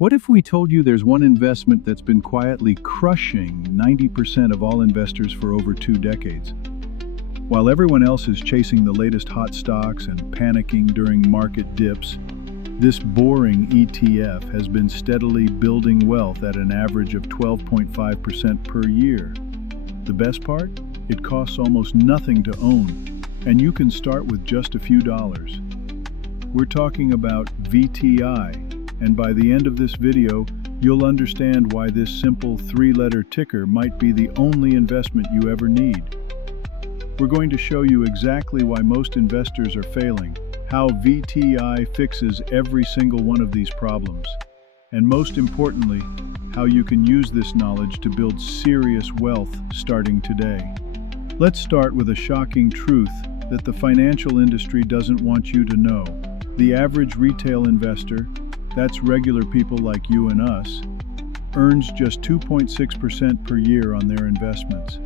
What if we told you there's one investment that's been quietly crushing 90% of all investors for over 2 decades? While everyone else is chasing the latest hot stocks and panicking during market dips, this boring ETF has been steadily building wealth at an average of 12.5% per year. The best part? It costs almost nothing to own, and you can start with just a few dollars. We're talking about VTI, and by the end of this video, you'll understand why this simple 3-letter ticker might be the only investment you ever need. We're going to show you exactly why most investors are failing, how VTI fixes every single one of these problems, and most importantly, how you can use this knowledge to build serious wealth starting today. Let's start with a shocking truth that the financial industry doesn't want you to know. The average retail investor, that's regular people like you and us, earns just 2.6% per year on their investments.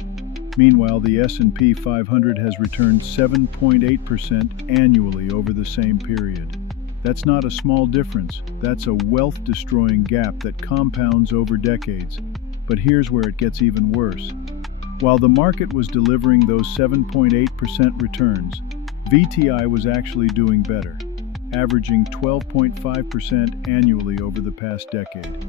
Meanwhile, the S&P 500 has returned 7.8% annually over the same period. That's not a small difference. That's a wealth-destroying gap that compounds over decades. But here's where it gets even worse. While the market was delivering those 7.8% returns, VTI was actually doing better, averaging 12.5% annually over the past decade.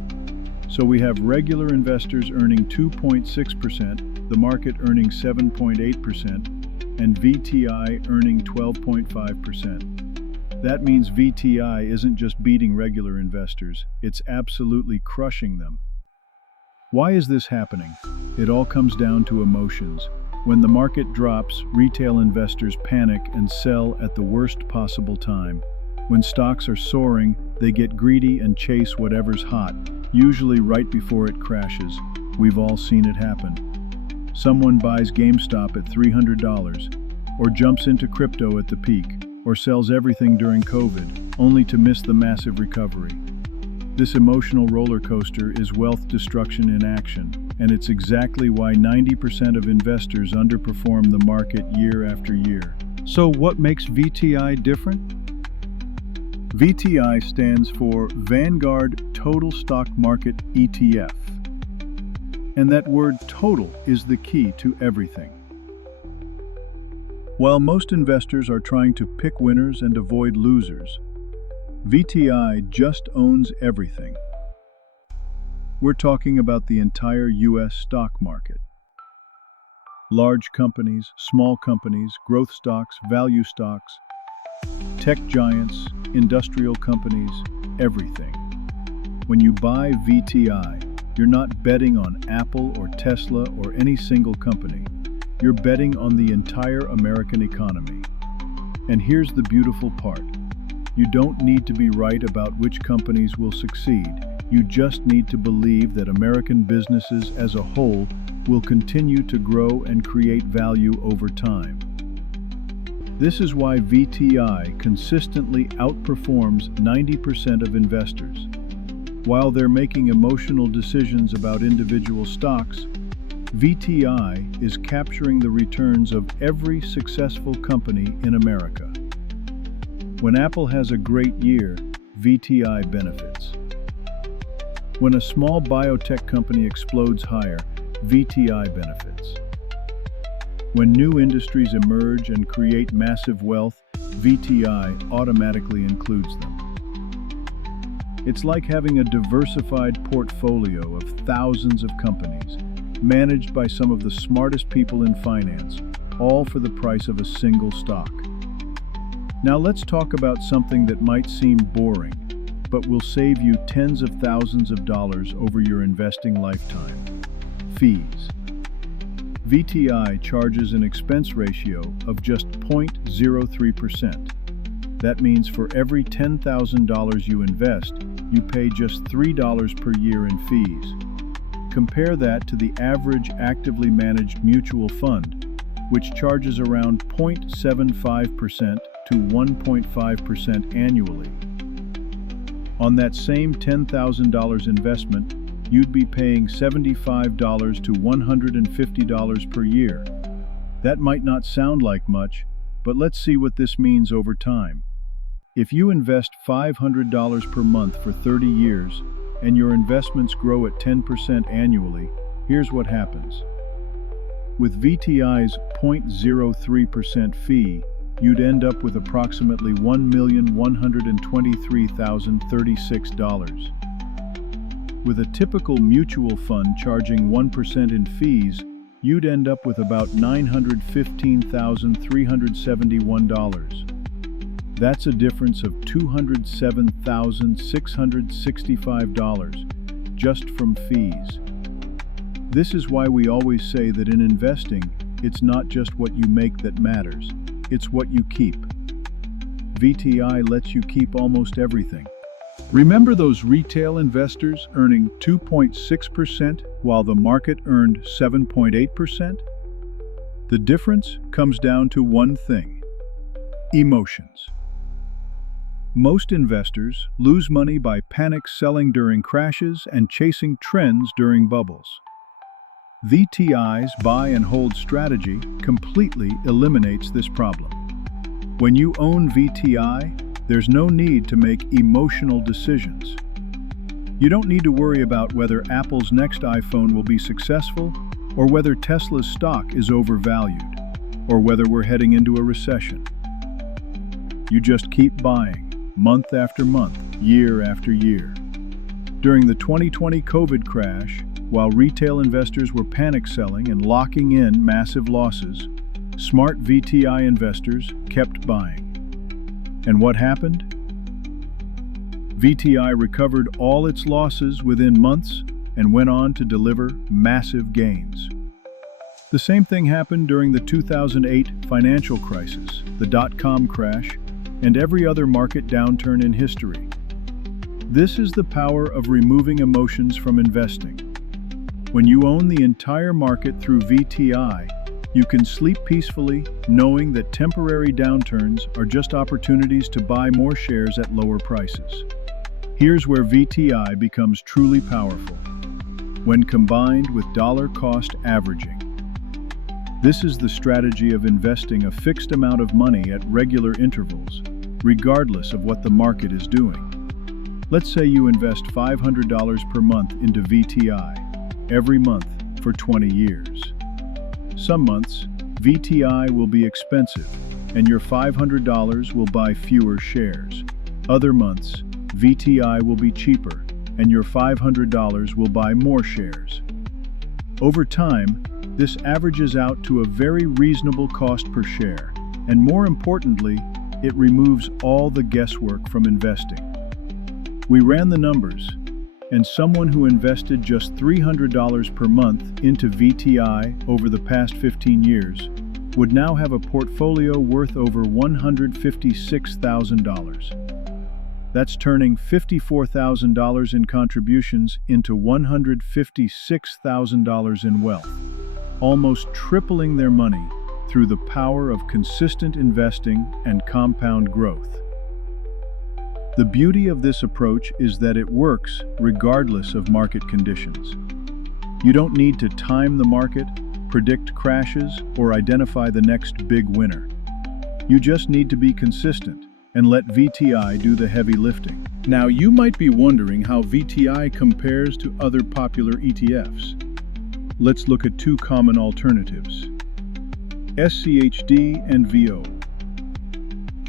So we have regular investors earning 2.6%, the market earning 7.8%, and VTI earning 12.5%. That means VTI isn't just beating regular investors, it's absolutely crushing them. Why is this happening? It all comes down to emotions. When the market drops, retail investors panic and sell at the worst possible time. When stocks are soaring, they get greedy and chase whatever's hot, usually right before it crashes. We've all seen it happen. Someone buys GameStop at $300, or jumps into crypto at the peak, or sells everything during COVID, only to miss the massive recovery. This emotional roller coaster is wealth destruction in action, and it's exactly why 90% of investors underperform the market year after year. So what makes VTI different? VTI stands for Vanguard Total Stock Market ETF. And that word total is the key to everything. While most investors are trying to pick winners and avoid losers, VTI just owns everything. We're talking about the entire U.S. stock market. Large companies, small companies, growth stocks, value stocks, tech giants, industrial companies, everything. When you buy VTI, you're not betting on Apple or Tesla or any single company. You're betting on the entire American economy. And here's the beautiful part. You don't need to be right about which companies will succeed. You just need to believe that American businesses as a whole will continue to grow and create value over time. This is why VTI consistently outperforms 90% of investors. While they're making emotional decisions about individual stocks, VTI is capturing the returns of every successful company in America. When Apple has a great year, VTI benefits. When a small biotech company explodes higher, VTI benefits. When new industries emerge and create massive wealth, VTI automatically includes them. It's like having a diversified portfolio of thousands of companies, managed by some of the smartest people in finance, all for the price of a single stock. Now let's talk about something that might seem boring, but will save you tens of thousands of dollars over your investing lifetime. Fees. VTI charges an expense ratio of just 0.03%. That means for every $10,000 you invest, you pay just $3 per year in fees. Compare that to the average actively managed mutual fund, which charges around 0.75% to 1.5% annually. On that same $10,000 investment, you'd be paying $75 to $150 per year. That might not sound like much, but let's see what this means over time. If you invest $500 per month for 30 years, and your investments grow at 10% annually, here's what happens. With VTI's 0.03% fee, you'd end up with approximately $1,123,036. With a typical mutual fund charging 1% in fees, you'd end up with about $915,371. That's a difference of $207,665 just from fees. This is why we always say that in investing, it's not just what you make that matters, it's what you keep. VTI lets you keep almost everything. Remember those retail investors earning 2.6% while the market earned 7.8%? The difference comes down to one thing: emotions. Most investors lose money by panic selling during crashes and chasing trends during bubbles. VTI's buy and hold strategy completely eliminates this problem. When you own VTI, there's no need to make emotional decisions. You don't need to worry about whether Apple's next iPhone will be successful, or whether Tesla's stock is overvalued, or whether we're heading into a recession. You just keep buying, month after month, year after year. During the 2020 COVID crash, while retail investors were panic selling and locking in massive losses, smart VTI investors kept buying. And what happened? VTI recovered all its losses within months and went on to deliver massive gains. The same thing happened during the 2008 financial crisis, the dot-com crash, and every other market downturn in history. This is the power of removing emotions from investing. When you own the entire market through VTI, you can sleep peacefully knowing that temporary downturns are just opportunities to buy more shares at lower prices. Here's where VTI becomes truly powerful: when combined with dollar-cost averaging. This is the strategy of investing a fixed amount of money at regular intervals, regardless of what the market is doing. Let's say you invest $500 per month into VTI, every month for 20 years. Some months, VTI will be expensive, and your $500 will buy fewer shares. Other months, VTI will be cheaper, and your $500 will buy more shares. Over time, this averages out to a very reasonable cost per share, and more importantly, it removes all the guesswork from investing. We ran the numbers, and someone who invested just $300 per month into VTI over the past 15 years would now have a portfolio worth over $156,000. That's turning $54,000 in contributions into $156,000 in wealth, almost tripling their money through the power of consistent investing and compound growth. The beauty of this approach is that it works regardless of market conditions. You don't need to time the market, predict crashes, or identify the next big winner. You just need to be consistent and let VTI do the heavy lifting. Now, you might be wondering how VTI compares to other popular ETFs. Let's look at two common alternatives: SCHD and VO.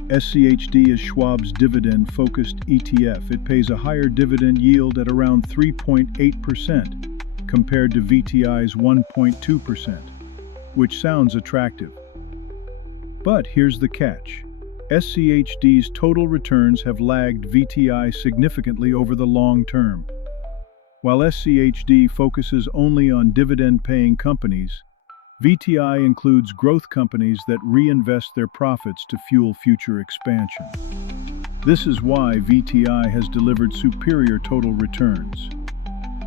SCHD is Schwab's dividend-focused ETF. It pays a higher dividend yield at around 3.8% compared to VTI's 1.2%, which sounds attractive. But here's the catch. SCHD's total returns have lagged VTI significantly over the long term. While SCHD focuses only on dividend-paying companies, VTI includes growth companies that reinvest their profits to fuel future expansion. This is why VTI has delivered superior total returns.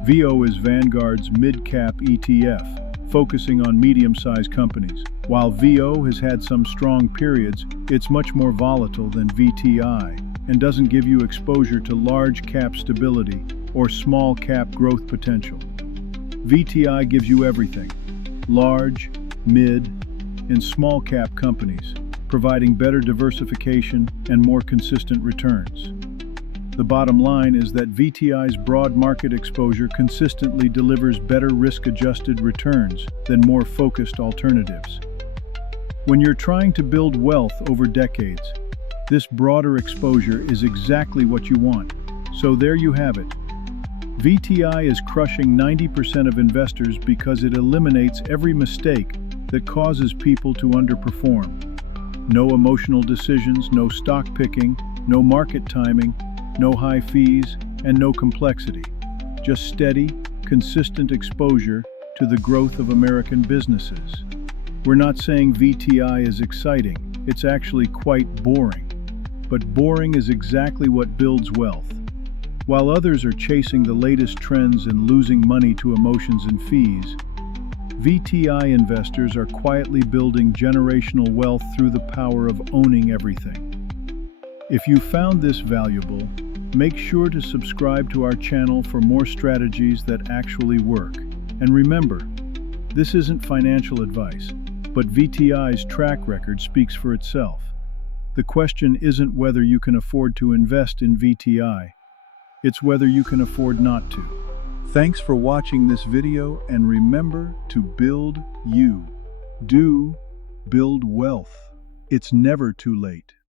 VO is Vanguard's mid-cap ETF, focusing on medium-sized companies. While VO has had some strong periods, it's much more volatile than VTI and doesn't give you exposure to large-cap stability or small-cap growth potential. VTI gives you everything: large, mid, and small-cap companies, providing better diversification and more consistent returns. The bottom line is that VTI's broad market exposure consistently delivers better risk-adjusted returns than more focused alternatives. When you're trying to build wealth over decades, this broader exposure is exactly what you want. So there you have it. VTI is crushing 90% of investors because it eliminates every mistake that causes people to underperform. No emotional decisions, no stock picking, no market timing, no high fees, and no complexity. Just steady, consistent exposure to the growth of American businesses. We're not saying VTI is exciting, it's actually quite boring. But boring is exactly what builds wealth. While others are chasing the latest trends and losing money to emotions and fees, VTI investors are quietly building generational wealth through the power of owning everything. If you found this valuable, make sure to subscribe to our channel for more strategies that actually work. And remember, this isn't financial advice, but VTI's track record speaks for itself. The question isn't whether you can afford to invest in VTI, it's whether you can afford not to. Thanks for watching this video, and remember to build you. Build wealth. It's never too late.